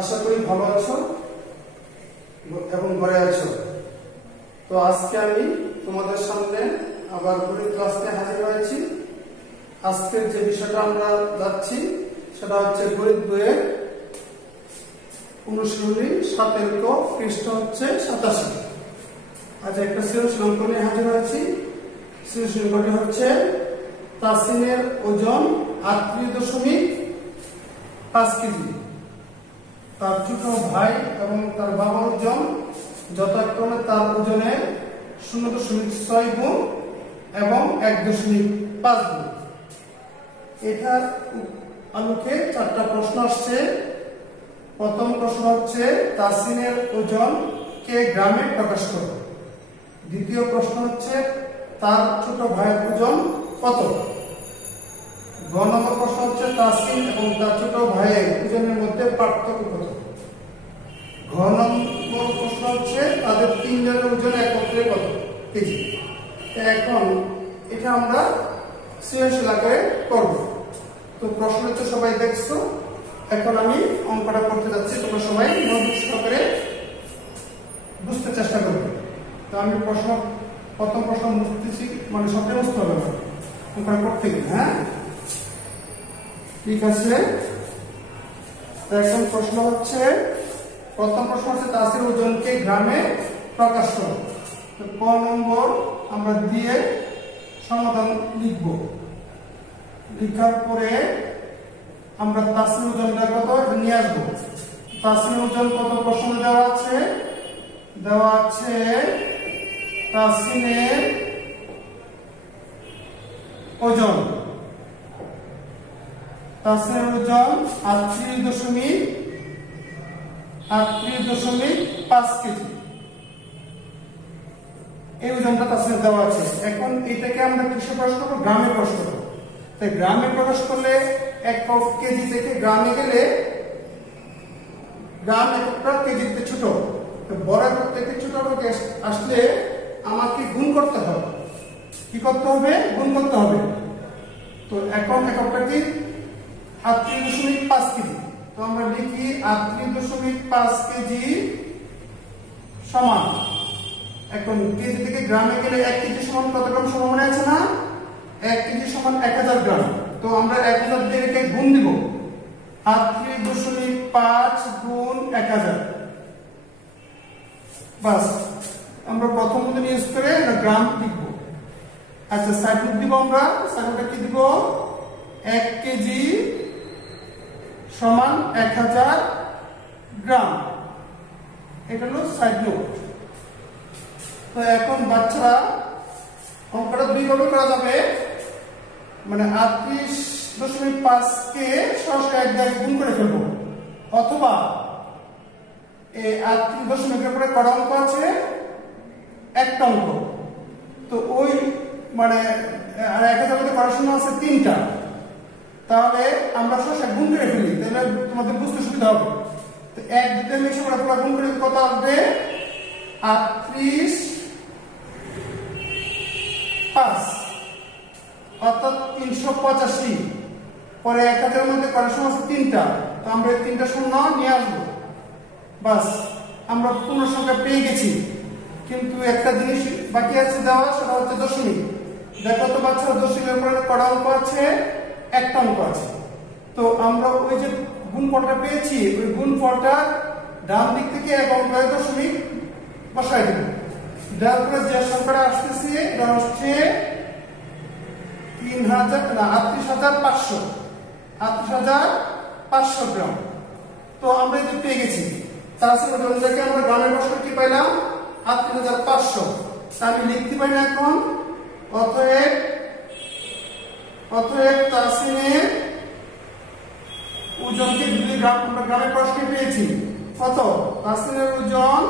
আশা করি ভালো আছো এবং ঘরে আছো। তো আজকে আমি তোমাদের সামনে আবার গণিত ক্লাস নিয়ে হাজির হয়েছি। আজকের যে বিষয়টা আমরা যাচ্ছি সেটা হচ্ছে গণিত বইয়ের অনুশীলনী 7 ক, পৃষ্ঠা হচ্ছে 87। আজ একটা সৃজনশীল অঙ্ক নিয়ে হাজির হয়েছি। সৃজনশীল অঙ্কটি হচ্ছে তাসিনের ওজন 38.5 কেজি। তার ছোট ভাই এবং তার বাবার ওজন যথাক্রমে তার ওজনের 0.6 গুণ এবং 1.5 গুণ। এটার আলোকে 4টা প্রশ্ন আসছে। প্রথম প্রশ্ন হচ্ছে তাসিনের ওজন কে গ্রামে প্রকাশ করো। দ্বিতীয় প্রশ্ন হচ্ছে তার ছোট ভাইয়ের ওজন কত। গ নম্বর প্রশ্ন হচ্ছে তাসিন এবং তার ছোট ভাইয়ের ওজনের মধ্যে পার্থক্য কত। ঘ নম্বর প্রশ্ন হচ্ছে তাদের তিনজনের ওজন একত্রে কত কেজি। এখন এটা আমরা সৃজনশীল আকারে করব। তো প্রশ্ন তো সবাই দেখছো, এখন আমি অঙ্কটা করতে যাচ্ছি। তোমরা সবাই মনোযোগ সহকারে বুঝতে চেষ্টা করবে। তো আমি প্রথম প্রশ্ন বুঝতেছি, মানে সবটাই বুঝতে হবে না, অঙ্কটা করতে গেলে। হ্যাঁ, ঠিক আছে। এখন প্রশ্ন হচ্ছে, প্রথম প্রশ্ন হচ্ছে তাসির ওজনকে গ্রামে প্রকাশ করো। ক নম্বর আমরা দিয়ে সমাধান লিখব। লিখার পরে আমরা তাসির ওজনটা কত নিয়ে আসবো। তাসির ওজন কত প্রশ্ন দেওয়া আছে? দেওয়া আছে তাসিনের ওজন 38.5 কেজি। এই ওজনটা তাসিনের দেওয়া আছে। এখন এটাকে আমরা কিসে প্রকাশ করবো? গ্রামে প্রকাশ করবো। তাই গ্রামে প্রকাশ করলে একক কেজি থেকে গ্রামে গেলে গ্রাম এককটা কেজিতে ছোট, বড় একক থেকে ছোট একক আসলে আমাকে গুণ করতে হবে। কি করতে হবে? গুণ করতে হবে। তো এখন এককটা কি? 38.5 কেজি। তো আমরা লিখি 38.5 কেজি সমান। এখন কেজি থেকে গ্রামে গেলে 1 কেজি সমান কত গ্রাম সমান মনে আছে না? 1 কেজি সমান 1000 গ্রাম। তো আমরা 1000 দিয়ে এটাকে গুণ দিব। 38.5 গুণ 1000। বাস, আমরা প্রথম মতন ইউজ করে গ্রাম লিখব। আচ্ছা, সাইড নোট দিব। আমরা সাইডটা কি দিব? 1 কেজি সমান 1000 গ্রাম। এটা হলো সাইড নোট। তো এখন বাচ্চারা অঙ্কটা দুইভাবে করা যাবে, মানে 38.5 কে সরাসরি 1 দিয়ে গুণ করে ফেলবো, অথবা এই 38.5 পরে কটা অঙ্ক আছে? একটা অঙ্ক। তো ওই মানে আর 1000 মধ্যে পড়াশোনা আছে 3টা। তাহলে আমরা সরাসরি গুণ করে ফেলি, তাহলে তোমাদের বুঝতে সুবিধা হবে। তো 1 2 মিশে আমরা পুরো গুণ করে কত আসবে? 38.5 অর্থাৎ 385। পরে 1000 মধ্যে পড়াশোনা আছে 3টা। তো আমরা এই 3টা শূন্য নিয়ে আসবো। বাস, আমরা পূর্ণ সংখ্যা পেয়ে গেছি। কিন্তু একটা জিনিস বাকি আছে দেওয়া, সেটা হচ্ছে দশমিক। দেখো তো বাচ্চারা, দশমিকের পরে কটা অঙ্ক আছে? একটা অঙ্ক আছে। তো আমরা ওই যে গুণফলটা পেয়েছি, ওই গুণফলটা ডান দিক থেকে এক অঙ্কের দশমিক বসাই দেব। দেওয়ার পরে যে সংখ্যাটা আসতেছে এটা হচ্ছে 38,500 গ্রাম। তো আমরা এই যে পেয়ে গেছি। তাছাড়া ওজনটাকে আমরা গ্রামের প্রশ্ন কি পাইলাম? 38,500। আমি লিখতে পারি না এখন। অতএব তাসিনের ওজনকে যদি আমরা গ্রামের প্রশ্নে পেয়েছি কত? তাসিনের ওজন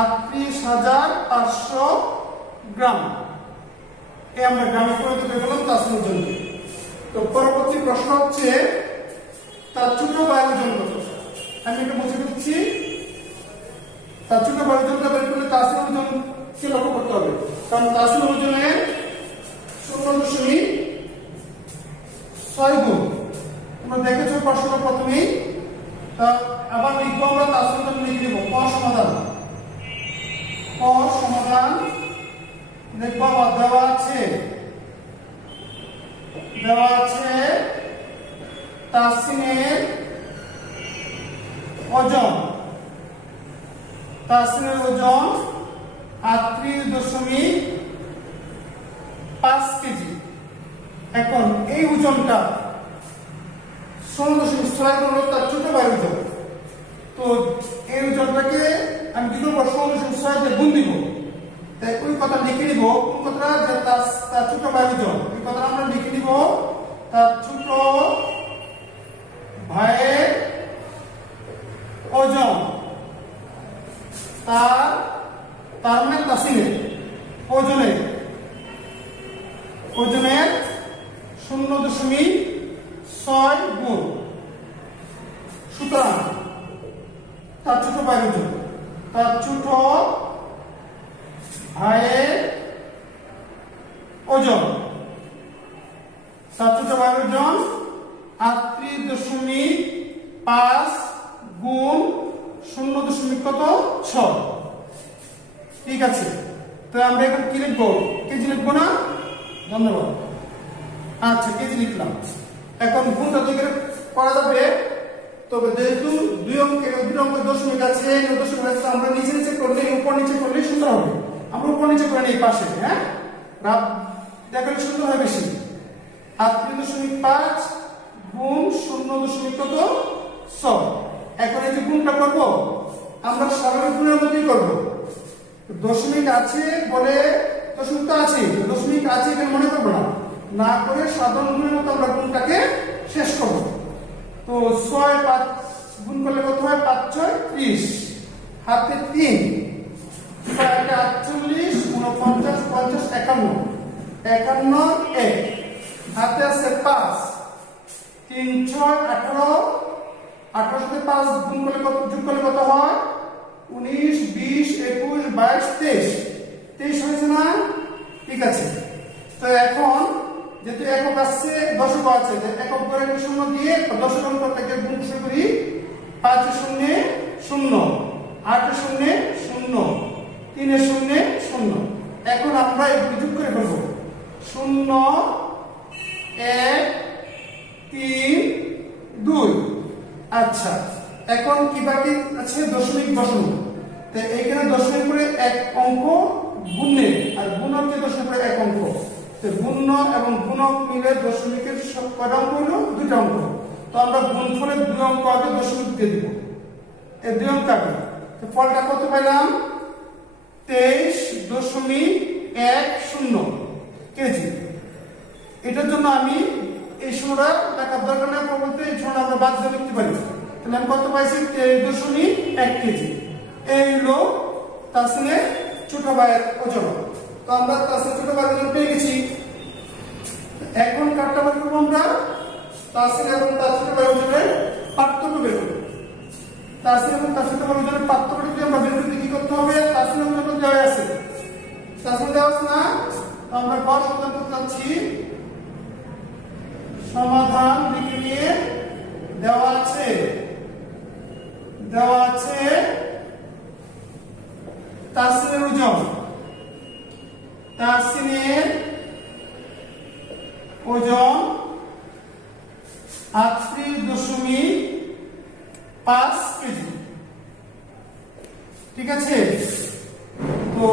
38,500 গ্রাম। এই আমরা গ্রামে পরিণত করে ফেললাম তাসিনের ওজনকে। তো পরবর্তী প্রশ্ন হচ্ছে তার ছোট ভাইয়ের ওজন কত। আমি এটা বুঝে দিচ্ছি। তার ছোট ভাইয়ের ওজনটা বের করলে তাসিনের ওজন কে লক্ষ্য করতে হবে, কারণ তাসিনের ওজনের 0.6 গুণ। তোমরা দেখেছো প্রশ্নটা প্রথমেই। তা আবার লিখবো আমরা, তার সঙ্গে লিখে দিব ক সমাধান। ক সমাধান দেখবো দেওয়া আছে তাসিনের ওজন 38.5 কেজি। এখন এই ওজনটা 16.6 হলো তার ছোট ভাই ওজন। তো এই ওজনটাকে আমি কি করবো, 16.6 দিয়ে গুণ দিব। তাই ওই কথা লিখে নিব, কোন কথাটা, যে তার ছোট ভাই ওজন, এই কথাটা আমরা লিখে নিব তার ছোট ভাইয়ের ওজন, তার মানে তাসিনের ওজনের 0.6 গুণ। সুতরাং তার ছোট ভাইয়ের ওজন, তার ছোট ভাইয়ের ওজন 38.5 গুণ 0.6। ঠিক আছে, তো আমরা এখন কি লিখবো, কেজি লিখবো না? ধন্যবাদ। আচ্ছা, কেজি লিখলাম। এখন গুণটা তো করা যাবে, তবে যেহেতু দুই অঙ্কের দশমিক আছে, দশমিক আছে, আমরা নিচে নিচে করলে, উপর নিচে করলে সুন্দর হবে। আমরা উপর নিচে করে নিই পাশে, হ্যাঁ, দেখলে সুন্দর হয় বেশি। 38.5 গুণ 0.6। এখন এই যে গুণটা করবো আমরা স্বাভাবিক গুণের মতোই করবো। দশমিক আছে বলে, দশমিক তো আছে, দশমিক আছে এখানে মনে করবো না করে সাধারণ গুণের মতো আমরা গুণটাকে শেষ করবো। তো 6 5 গুণ করলে কত হয়, 5 6 30, হাতে 3, 48 49 50 51 51 1, হাতে আছে 5, 3 6 18, 18 সাথে 5 গুণ করলে কত, যোগ করলে কত হয়, 19 20 21 22 23 হয়েছে না? ঠিক আছে, তো এখন যেহেতু একক আসছে, দশক আছে, একক করে শূন্য দিয়ে দশক অঙ্ক থেকে গুণ শুরু করি। 5 0 0, 8 0 0, 3 0 0। এখন আমরা এগুলো যোগ করে ফেলবো, 0 1 3 2। আচ্ছা, এখন কি বাকি আছে, দশমিক বসানো। তো এইখানে দশমিক করে এক অঙ্ক গুণে, আর গুণক যে দশমিক করে এক অঙ্ক, তো গুণ্য এবং গুণক মিলে দশমিকের কয়টা অঙ্ক হলো, 2টা অঙ্ক। তো আমরা গুণফলের 2 অঙ্ক আগে দশমিক দিয়ে দিব, এই 2 অঙ্ক আগে। তো ফলটা কত পেলাম, 23.10 কেজি। এটার জন্য আমি এই সময়টা লেখার দরকার না, পরবর্তী এই সময়টা আমরা বাদ দিয়ে লিখতে পারি। তাহলে আমি কত পাইছি, 23.1 কেজি। এই হলো তাসিনের ছোট ভাইয়ের ওজন। তো আমরা তাসিনের ছোট ভাইয়ের ওজন পেয়ে গেছি। এখন কাটটা বের করবো আমরা, তাসিন এবং তার ছোট ভাইয়ের ওজনের পার্থক্য বের করব। তাসিন এবং তার ছোট ভাইয়ের ওজনের পার্থক্যটা যদি আমরা বের করতে কি করতে হবে, তাসিনের ওজন দেওয়া আছে, তাসিন দেওয়া আছে না? তো আমরা ক সমাধান করতে যাচ্ছি, সমাধান লিখে নিয়ে দেওয়া আছে তাসিনের ওজন, তাসিনের ওজন 38.5 কেজি। ঠিক আছে, তো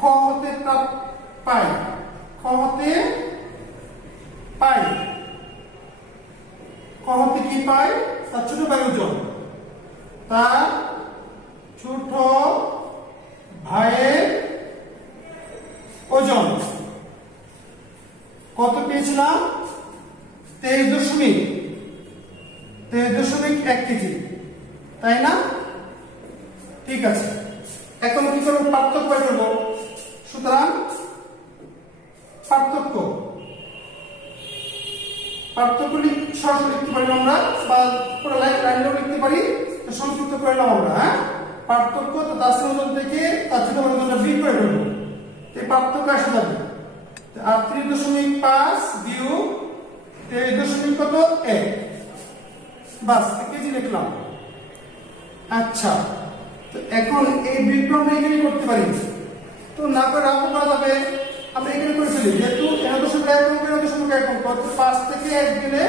খ হতে পাই, খ হতে কি পাই, তার ছোট ভাইয়ের ওজন, তার ছোট ভাইয়ের ওজন কত পেয়েছিলাম, 23.1 কেজি, তাই না? ঠিক আছে, এখন কি করবো, পার্থক্য বের করবো। সুতরাং পার্থক্য সরাসরি লিখতে পারি আমরা, বা পুরো লাইনও লিখতে পারি, সংক্ষিপ্ত করে নিলাম আমরা। হ্যাঁ, পার্থক্য তো তাসিনের ওজন থেকে তার ছোট ভাইয়ের ওজনটা বিয়োগ করে ফেলবো, এই পার্থক্য আসে যাবে 38.5 বিয়োগ 23.1, বাস কেজি লিখলাম। আচ্ছা, তো এখন এই বিক্রম এখানে করতে পারি, তো না করে রাখা করা যাবে, আমরা এখানে করে ফেলি। যেহেতু 1.1 কত 5 থেকে 1 গেলে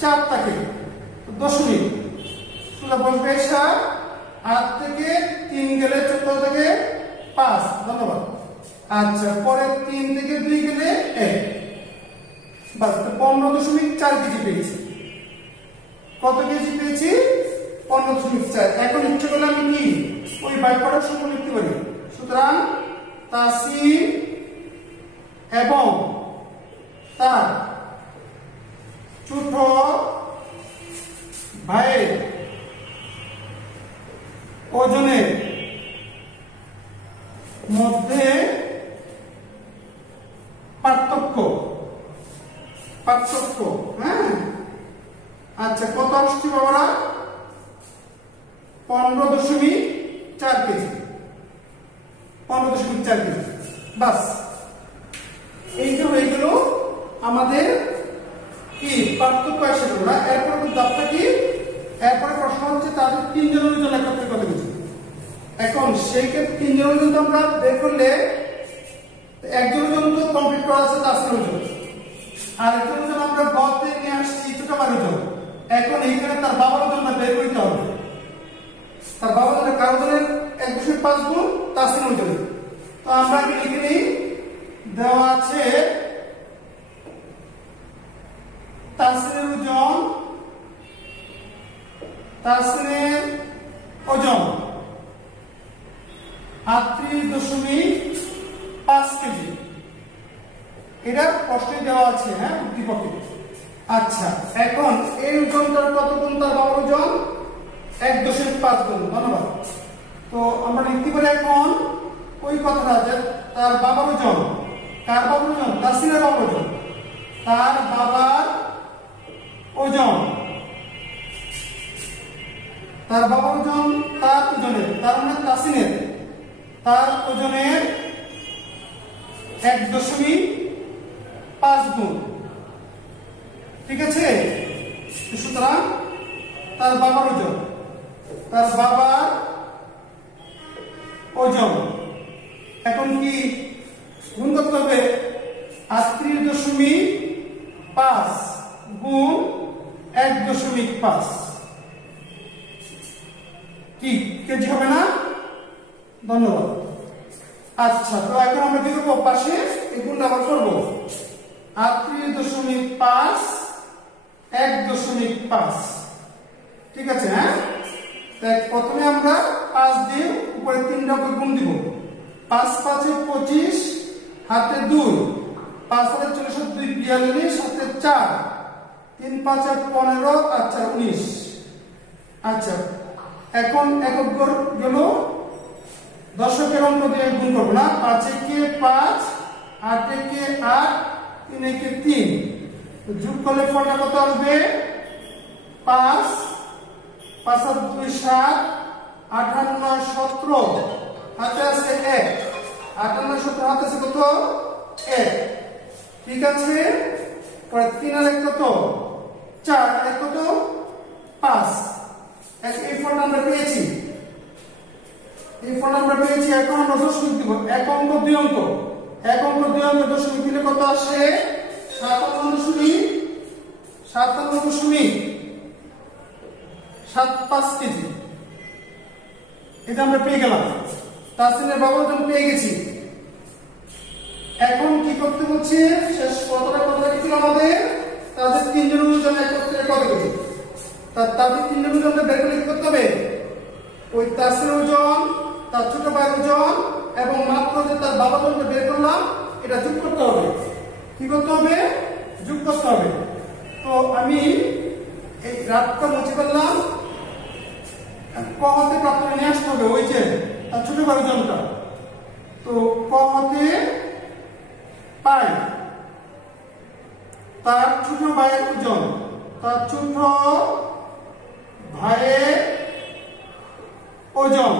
4 থাকে, দশমিক সোজা বসবে 7, 8 থেকে 3 গেলে 14 থেকে 5। ধন্যবাদ। আচ্ছা, পরে 3 থেকে 2 গেলে 1, বাস 15.4 কেজি পেয়েছি। কত কেজি পেয়েছি? 15.4। এখন ইচ্ছে করলে আমি কি ওই বাক্যটার সূত্র লিখতে পারি। সুতরাং তাসিন এবং তার ছোট ভাইয়ের ওজনের মধ্যে পার্থক্য, হ্যাঁ। আচ্ছা, কত আসছে বাবারা? 15.4 কেজি, 15.4 কেজি। বাস, এই যে হয়ে গেল আমাদের কি পার্থক্য আসে না। এরপরে দাবটা কি? এরপরে প্রশ্ন হচ্ছে তাদের 3 জনের ওজন একত্রে কত কেজি। এখন সেই ক্ষেত্রে 3 জনের ওজন আমরা বের করলে একজনের ওজন তো কমপ্লিট করা আছে, তাসিনের ওজন, আর একজনের ওজন আমরা গতে নিয়ে আসছি ছোট ভাইয়ের ওজন। এখন এইখানে তার বাবার ওজনটা বের করতে হবে। তার বাবার ওজনের কার ওজনের 1.5 গুণ তাসিনের ওজন। তো আমরা কি লিখে নিই, দেওয়া আছে তাসিনের ওজন 38.5 কেজি। এটা প্রশ্নে দেওয়া আছে, হ্যাঁ, উদ্দীপকে। আচ্ছা, এখন এই ওজনটার কত গুণ তার বাবার ওজন? 1.5 গুণ। ধন্যবাদ। তো আমরা লিখতে পারি এখন ওই কথাটা যে তার বাবার ওজন, কার বাবার ওজন? তাসিনের বাবার ওজন। তার বাবার ওজন, তার বাবার ওজন তার ওজনের, তার মানে তাসিনের, তার ওজনের 1.5 গুণ। ঠিক আছে? সুতরাং তার বাবার ওজন, এখন কি গুণ করতে হবে? 38.5 গুণ 1.5 কি কেজি হবে না? ধন্যবাদ। আচ্ছা, তো এখন আমরা কি করবো? পাশে এই গুণটা আবার করবো। 38.5 1.5, ঠিক আছে, হ্যাঁ। তাই প্রথমে আমরা 5 দিয়ে উপরে 3 টা গুণ দিব। 5 5 এ 25, হাতে 2, 5 হাতে 40, 2 42, হাতে 4, 3 5 এ 15, আচ্ছা 19। আচ্ছা, এখন একক গেল দশকের অঙ্ক দিয়ে গুণ করবো না। 5 একে 5, 8 একে 8, 3 একে 3, যোগ করলে ফলটা কত আসবে? 5 5 আর 2 7, 8 আর 9 17, হাতে আছে 1, 8 আর 9 17, হাতে আছে কত? 1। ঠিক আছে, পরে 3 আর 1 কত? 4, আর 1 কত? 5। এই ফলটা আমরা পেয়েছি, এখন আমরা দশমিক দিব। এক অঙ্ক 2 অঙ্ক, দশমিক দিলে কত আসে? 57.75 কেজি। এটা আমরা পেয়ে গেলাম। তাসিনের বাবার ওজন পেয়ে গেছি। এখন কি করতে বলছে? শেষ কথাটা কি ছিল আমাদের? তাদের 3 জনের ওজন একত্রে কত কেজি? তাদের 3 জনের ওজনটা বের করে কি করতে হবে? ওই তাসিনের ওজন, তার ছোট ভাইয়ের ওজন এবং মাত্র যে তার বাবার ওজনটা বের করলাম, এটা যোগ করতে হবে। কি করতে হবে? যোগ করতে হবে। তো আমি এই গ্রাফটা মুছে ফেললাম। ক হতে প্রাপ্ত নিয়ে আসতে হবে ওই যে তার ছোট ভাইয়ের ওজনটা। তো ক হতে পাই তার ছোট ভাইয়ের ওজন, তার ছোট ভাইয়ের ওজন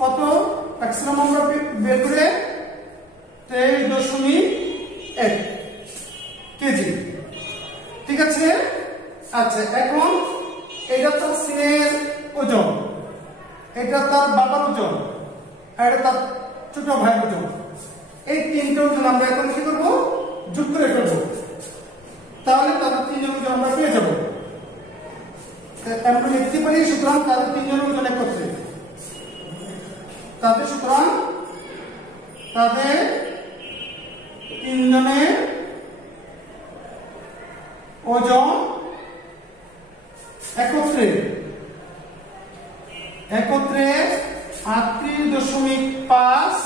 কত? ম্যাক্সিমাম আমরা বের করে 23.1 কেজি। ঠিক আছে। আচ্ছা, এখন এটা তার সিনের ওজন, এটা তার বাবার ওজন, আর এটা তার ছোট ভাইয়ের ওজন। এই তিনটে ওজন আমরা এখন কি করব, যোগ করে ফেলবো। তাহলে তাদের তিনজন ওজন আমরা পেয়ে যাবো। আমরা লিখতে পারি সুতরাং তাদের তিনজন ওজন একত্রে, সুতরাং তাদের তিনজনের ওজন একত্রে 38.5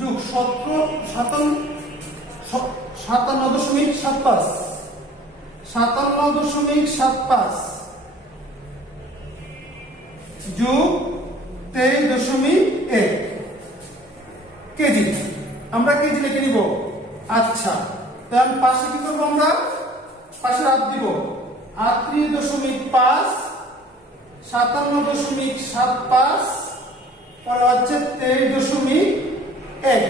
যোগ 57.75 যোগ 23.1 কেজি। আমরা কেজি লিখে নিব। আচ্ছা, তাহলে পাশে কি করবো, আমরা পাশে হাত দিব। 38.5 57.75 পরে হচ্ছে 23.1।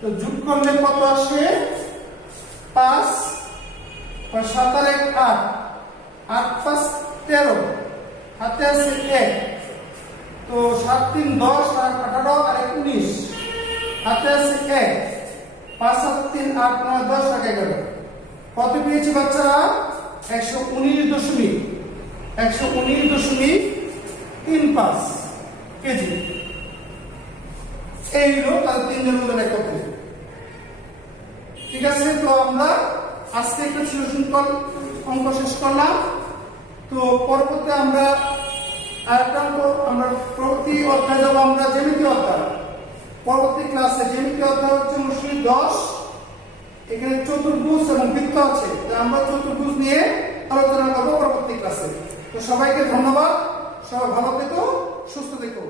তো যোগ করলে কত আসে, 5 7 আর 1 8, 8 5 13, হাতে আছে 1, তো 7 3 10 আর 18 আর 19, হাতে আছে 1, 5 7 3 8 9 10 আর 11। কত পেয়েছি বাচ্চারা, 119.35 কেজি। এই হলো তাদের তিনজন ওজন একত্রে। ঠিক আছে, তো আমরা আজকে একটা সৃজনশীল অঙ্ক শেষ করলাম। তো পরবর্তীতে আমরা আরেকটা অঙ্ক, আমরা প্রতি অধ্যায় যাবো আমরা জ্যামিতি অধ্যায়। পরবর্তী ক্লাসে জ্যামিতি অধ্যায় হচ্ছে 10। এখানে চতুর্ভুজ এবং বৃত্ত আছে, আমরা চতুর্ভুজ নিয়ে আলোচনা করবো পরবর্তী ক্লাসে। তো সবাইকে ধন্যবাদ, সবাই ভালো থেকো, সুস্থ থেকো।